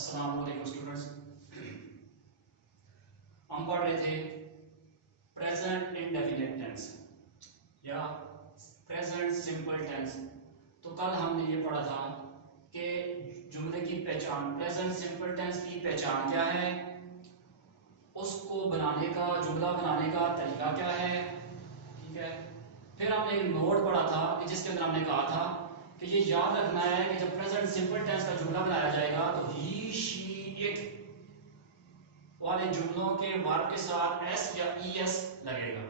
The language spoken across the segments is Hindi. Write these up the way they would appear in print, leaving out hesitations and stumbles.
अस्सलाम वालेकुम स्टूडेंट्स। हम पढ़ रहे थे प्रेजेंट इंडेफिनिट टेंस या प्रेजेंट सिंपल टेंस। तो कल हमने ये पढ़ा था कि जुमले की पहचान, प्रेजेंट सिंपल टेंस की पहचान क्या है, उसको बनाने का, जुमला बनाने का तरीका क्या है। ठीक है। फिर हमने एक नोट पढ़ा था कि जिसके अंदर हमने कहा था कि ये याद रखना है कि जब प्रेजेंट सिंपल टेंस का जुमला बनाया जाएगा तो ही शी इट वाले जुमलों के वर्ब के साथ एस या ईएस लगेगा,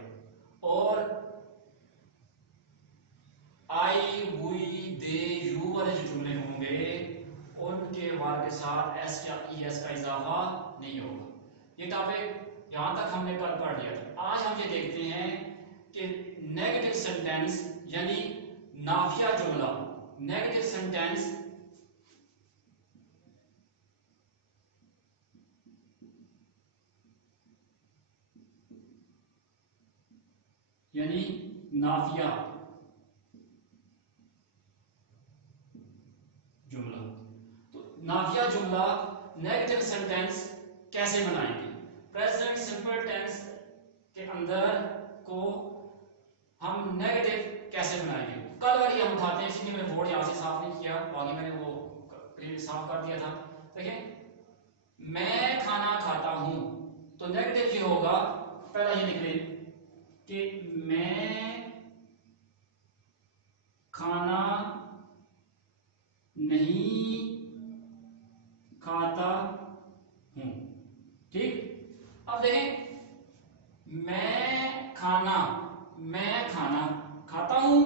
और आई वी दे यू वाले जो जुमले होंगे उनके वर्ब के साथ एस या ईएस का इजाफा नहीं होगा। ये टॉपिक यहां तक हमने कल पढ़ लिया था। आज हम ये देखते हैं कि नेगेटिव सेंटेंस यानी नाफिया जुमला, नेगेटिव सेंटेंस यानी नाफिया जुमला। तो नाफिया जुमला, नेगेटिव सेंटेंस कैसे बनाएंगे, प्रेजेंट सिंपल टेंस के अंदर को हम नेगेटिव कैसे बनाएंगे। कल वाली हम उठाते हैं, इसलिए मैंने बोर्ड यहां से साफ नहीं किया, बाकी मैंने वो साफ कर दिया था। देखिए, मैं खाना खाता हूं तो नेगेटिव ये होगा, पहला ये लिख लें कि मैं खाना नहीं खाता हूं। ठीक। अब देखें, मैं खाना खाता हूं,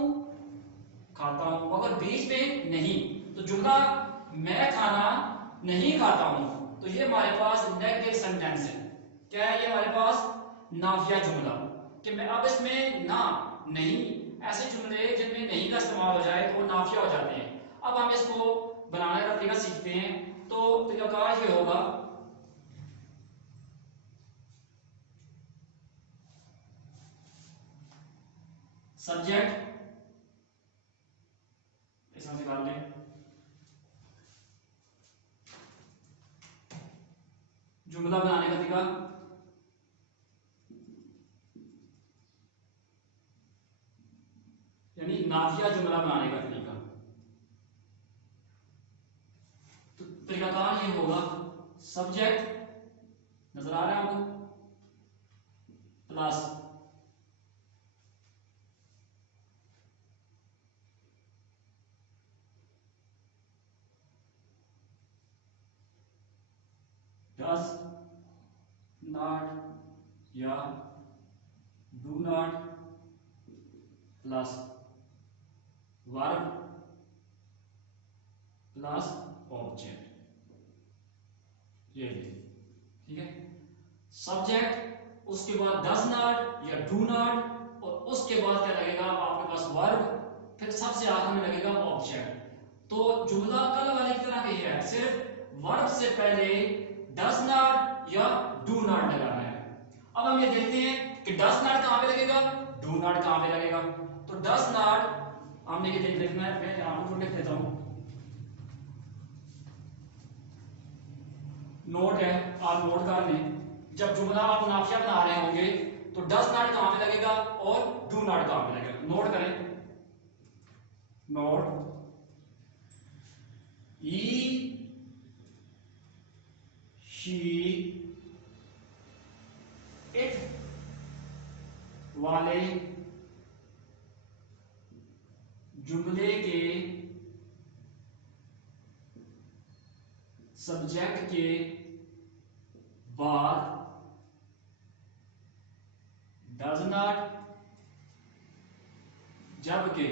अगर बीच में नहीं तो जुमला मैं खाना नहीं खाता हूं, तो ये हमारे पास नेगेटिव सेंटेंस है। क्या है ये हमारे पास? नाफिया जुमला। कि मैं अब इसमें ना, नहीं, ऐसे जुमले जिनमें नहीं का इस्तेमाल हो जाए तो वो नाफिया हो जाते हैं। अब हम इसको बनाने का तरीका सीखते हैं। तो तरीकाकार ये होगा, सब्जेक्ट इसमें निकाल लें, जुमला बनाने का तरीका, यानी नाफिया जुमला बनाने का तरीका। तो तरीकाकार ये होगा, सब्जेक्ट नजर आ रहा है आपको, प्लस डज नॉट या do not plus verb plus object. ये ठीक है। सब्जेक्ट, उसके बाद डज नॉट या डू नॉट, और उसके बाद क्या लगेगा आपके पास वर्ब, फिर सबसे आखिर में लगेगा ऑब्जेक्ट। तो जुमला कल वाले की तरह ही है, सिर्फ वर्ब से पहले डज नॉट या डू नॉट लगाना है। अब हम ये देखते हैं कि डज नॉट कहां पे लगेगा, डू नॉट कहां पे लगेगा। तो डज नॉट हमने ये देखना है, मैं यहां पर लिख देता हूं, नोट है, आप नोट कर लें। जब जुमला आप नाफिया बना रहे होंगे तो डज नॉट कहां पे लगेगा और डू नॉट कहां पे लगेगा, नोट करें। नोट, ई शी इट वाले जुमले के सब्जेक्ट के बाद डज नॉट, जबकि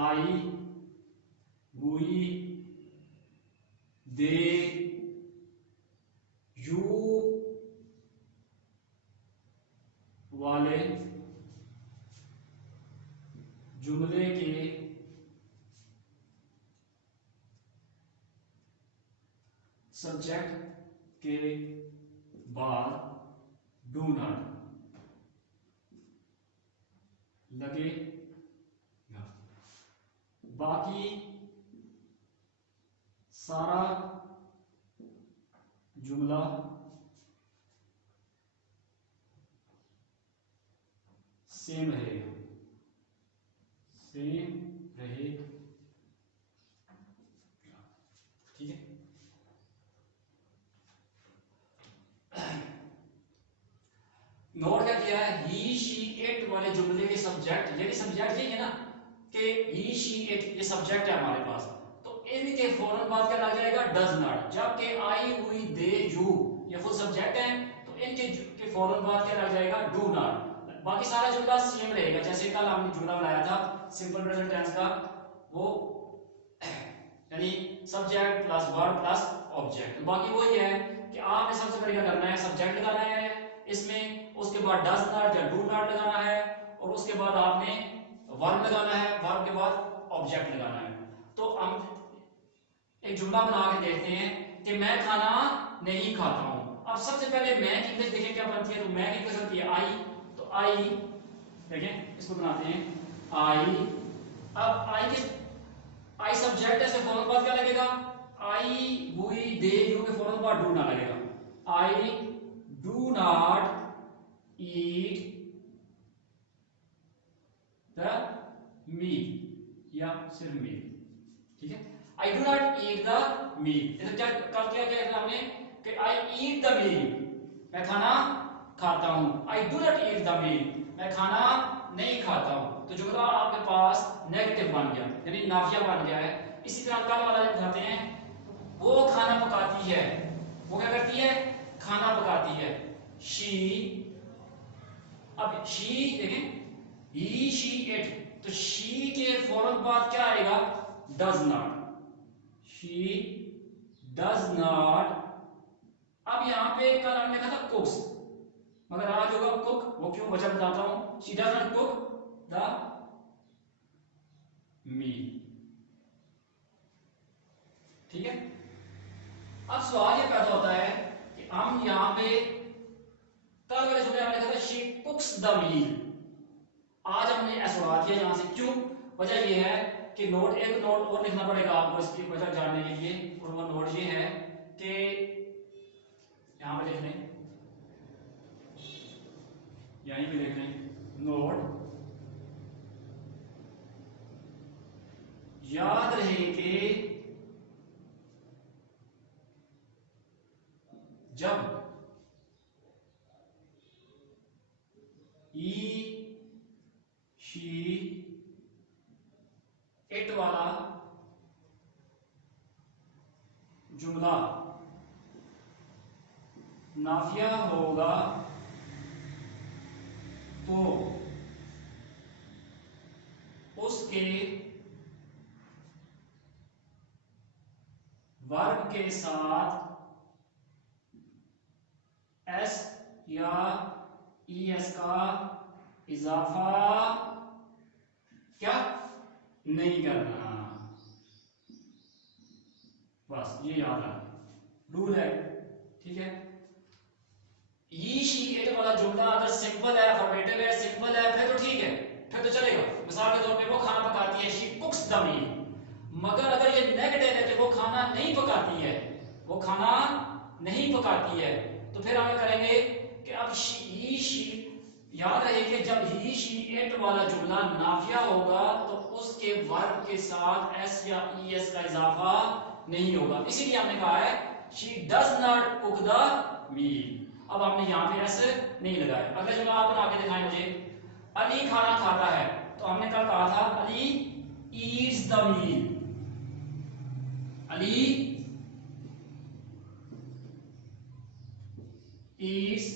आई वी दे यू वाले जुमले के सब्जेक्ट के बाद डू नॉट लगेगा। बाकी सारा जुमला सेम रहेगा, सेम रहेगा। ठीक है। नोट क्या किया है, ही शी इट वाले जुमले के सब्जेक्ट, ये भी सब्जेक्ट ही है ना कि ही शी इट, ये सब्जेक्ट है हमारे पास, तो इनके फौरन बाद क्या लग जाएगा, डज नॉट। जबकि आई हुई दे यू ये फुल सब्जेक्ट है, तो इनके के फौरन बाद क्या लग जाएगा, डू नॉट। बाकी सारा जुमला सेम रहेगा, जैसे कल हमने जुमला बनाया था सिंपल प्रेजेंट टेंस का, वो यानी subject plus verb plus object. बाकी वही है कि आपने सबसे पहले क्या करना है, सब्जेक्ट लगाना है इसमें, उसके बाद डज नॉट या डू नॉट लगाना है, और उसके बाद आपने वर्ब लगाना है, वर्ब के बाद ऑब्जेक्ट लगाना है। तो हम एक जुमला बना के देखते हैं कि मैं खाना नहीं खाता हूं। अब सबसे पहले मैं की इंग्लिश देखें क्या बनती है, तो मैं की इंग्लिश बनती है आई, तो आई देखें इसको बनाते हैं आई। अब आई के आई सब्जेक्ट है, से फौरन बाद क्या लगेगा, आई हुई दे यू के फौरन बाद डू ना लगेगा। I do not eat the meat या सिर्फ मीट। ठीक है, I do not eat the meat, जैसे क्या कल क्या किया हमने कि आई ईट द मीट, मैं खाना खाता हूं। I do not eat the meat, मैं खाना नहीं खाता हूं। तो जुमला आपके पास नेगेटिव बन गया, यानी नाफिया बन गया है। इसी तरह कल वाला दिखाते हैं, वो खाना पकाती है, वो क्या करती है, खाना पकाती है। शी, अब शी देखें, ही शी इट, तो शी के फौरन बाद क्या आएगा, does not, she does not. अब यहां पे कल हमने कहा था कुक्स, मगर आज होगा कुक, वो क्यों वजह बताता हूं। She does not cook the meal. ठीक है, अब सवाल ये पैदा होता है कि हम यहां पे कल वाले जुमले हमने कहा था शी कुक्स द मील, आज हमने ऐसा उड़ा दिया यहां से, क्यों, वजह ये है कि नोट, एक नोट और लिखना पड़ेगा आपको इसकी वजह जानने के लिए, और वो नोट ये है कि यहां पे लिख लें, यहीं पे लिख लें नोट, याद रहे कि जब ई शी इट वाला जुमला नाफिया होगा तो उसके वर्ब के साथ एस या ईएस का इजाफा क्या नहीं करना, बस ये याद रखना, रूल है। ठीक है, ये शी इट वाला जुमला अगर सिंपल है, अफर्मेटिव है, सिंपल है, फिर तो ठीक है, फिर तो चलेगा। मिसाल के तौर पे वो खाना पकाती है, शी कुक्स द मील। मगर अगर ये नेगेटिव है कि वो खाना नहीं पकाती है, वो खाना नहीं पकाती है, तो फिर हम करेंगे कि अब ही शी, याद रहे कि जब ही शी इट वाला जुमला नाफिया होगा तो उसके वर्ब के साथ एस या ईएस का इजाफा नहीं होगा, इसीलिए हमने कहा है she does not cook the meal. अब हमने यहां पे एस नहीं लगाया। अगला जुमला आप बना के दिखाएं मुझे, अली खाना खाता है, तो हमने कल कहा था Ali eats the meal, Ali eats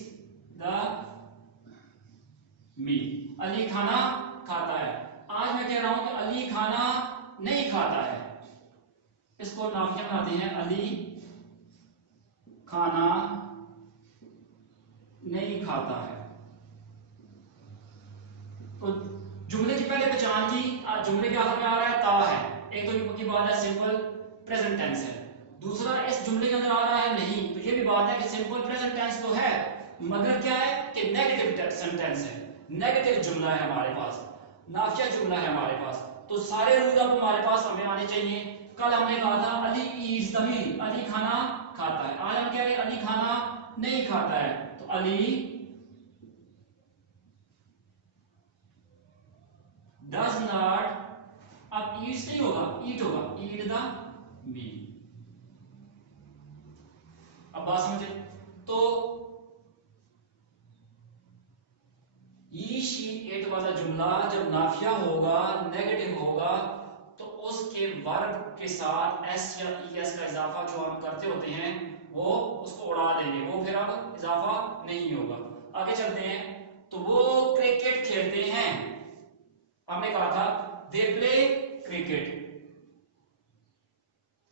the meal, Ali खाना खाता है। आज मैं कह रहा हूं कि अली खाना नहीं खाता है, इसको नाफिया बनाते हैं, अली खाना नहीं खाता है। तो जुमले की पहले पहचान की, जुमले के आखिर में आ रहा है ता है, एक तो की बात है सिंपल प्रेजेंट टेंस है, दूसरा इस जुमले के अंदर आ रहा है नहीं, तो ये भी बात है कि सिंपल प्रेजेंट टेंस तो है मगर क्या है कि नेगेटिव सेंटेंस है, नेगेटिव जुमला है हमारे पास, नाफिया जुमला है हमारे पास। तो सारे रूल अब हमारे पास हमें आने चाहिए। कल हमने कहा था Ali eats the meal, Ali खाना खाता है। आज हम कह रहे हैं अली खाना नहीं खाता है, तो अली डज नॉट, अब ईट्स नहीं होगा, ईट होगा, ईट द मील। अब बात समझे, तो ई शी इट वाला जुमला जब नाफिया होगा, नेगेटिव होगा, तो उसके वर्ब के साथ एस या ई एस का इजाफा जो हम करते होते हैं वो उसको उड़ा देंगे, वो फिर अब इजाफा नहीं होगा। आगे चलते हैं, तो वो क्रिकेट खेलते हैं, हमने कहा था they play cricket,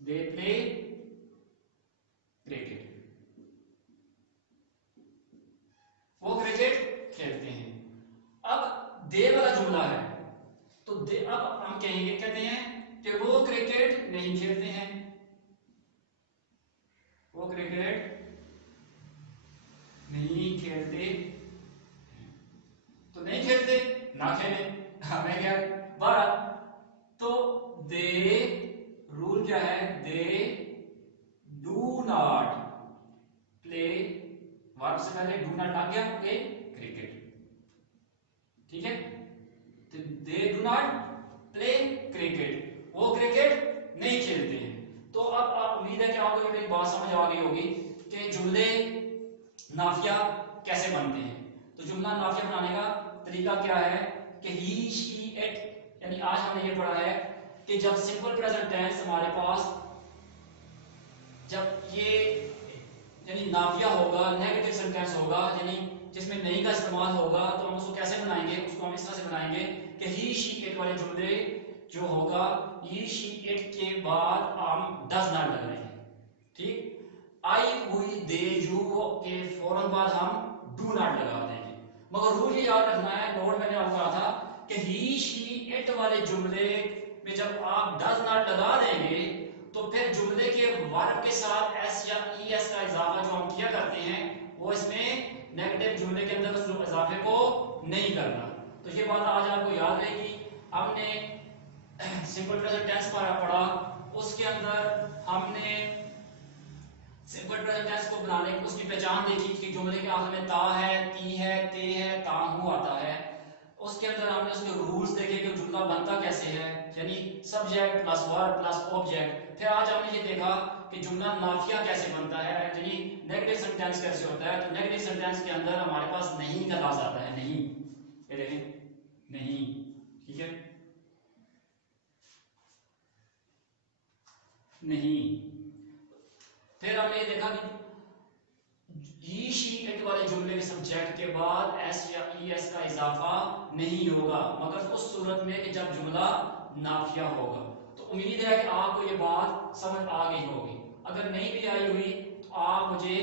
they play cricket, वो क्रिकेट खेलते हैं। अब दे वाला जुमला है, तो दे, अब हम कहेंगे, कहते हैं कि वो क्रिकेट नहीं खेलते हैं, वो क्रिकेट नहीं खेलते, तो नहीं खेलते ना खेले, हमें क्या बारह, तो दे रूल क्या है, they do not play, verb से पहले डू नॉट आ गया, प्ले क्रिकेट, ठीक है, तो they do not play cricket, वो क्रिकेट नहीं खेलते हैं। तो अब आप उम्मीद है कि आपको मेरी बात समझ आ गई होगी कि जुमले नाफिया कैसे बनते हैं। तो जुमला नाफिया बनाने का तरीका क्या है कि ही शी इट, यानी आज हमने ये पढ़ा है कि जब सिंपल प्रेजेंट टेंस हमारे पास जब ये यानी नाफिया होगा, नेगेटिव सेंटेंस होगा, यानी जिसमें नहीं का इस्तेमाल होगा, तो हम उसको कैसे बनाएंगे, उसको हम इस तरह से बनाएंगे कि ही शी इट वाले जुमले जो होगा, ही शी इट के बाद हम डज नॉट लगाएंगे, ठीक। आई हुई दे यू के फौरन बाद हम डू नॉट लगा देंगे। मगर रूल ये याद रखना है, नोट मैंने आपको कहा था कि ही शी इट वाले जुमले में जब आप डज नॉट लगा देंगे तो फिर जुमले के वर्ब के साथ एस या ई एस का इजाफा जो हम किया करते हैं वो इसमें नेगेटिव जुमले के अंदर उस इजाफे को नहीं करना। तो ये बात आज आपको याद रहेगी। हमने सिंपल प्रेजेंट टेंस पढ़ा, उसके अंदर हमने सिंपल प्रेजेंट टेंस को बनाने की उसकी पहचान देखी कि जुमले के आखिर में ता है, ती है, ते है, ताहू आता है। उसके अंदर हमने उसके रूल्स देखे कि जुमला बनता कैसे है, यानी subject plus verb plus object. फिर आज हमने ये देखा कि जुमला नाफिया कैसे बनता है, यानी नेगेटिव सेंटेंस कैसे होता है। तो नेगेटिव सेंटेंस के अंदर हमारे पास नहीं का लफ्ज आता है, नहीं, ये देखें, नहीं, ठीक है, नहीं। फिर हमने ये देखा कि ही शी इट वाले जुमले के सब्जेक्ट के बाद एस या ई एस का इजाफा नहीं होगा, मगर उस सूरत में कि जब जुमला नाफिया होगा। तो उम्मीद है कि आपको ये बात समझ आ गई होगी। अगर नहीं भी आई हुई तो आप मुझे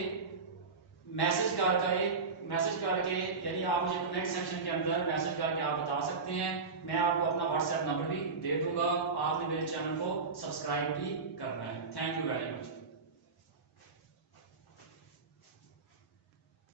मैसेज करके यानी आप मुझे कमेंट सेक्शन के अंदर मैसेज करके आप बता सकते हैं। मैं आपको अपना व्हाट्सएप नंबर भी दे दूंगा। आपने मेरे चैनल को सब्सक्राइब भी करना है।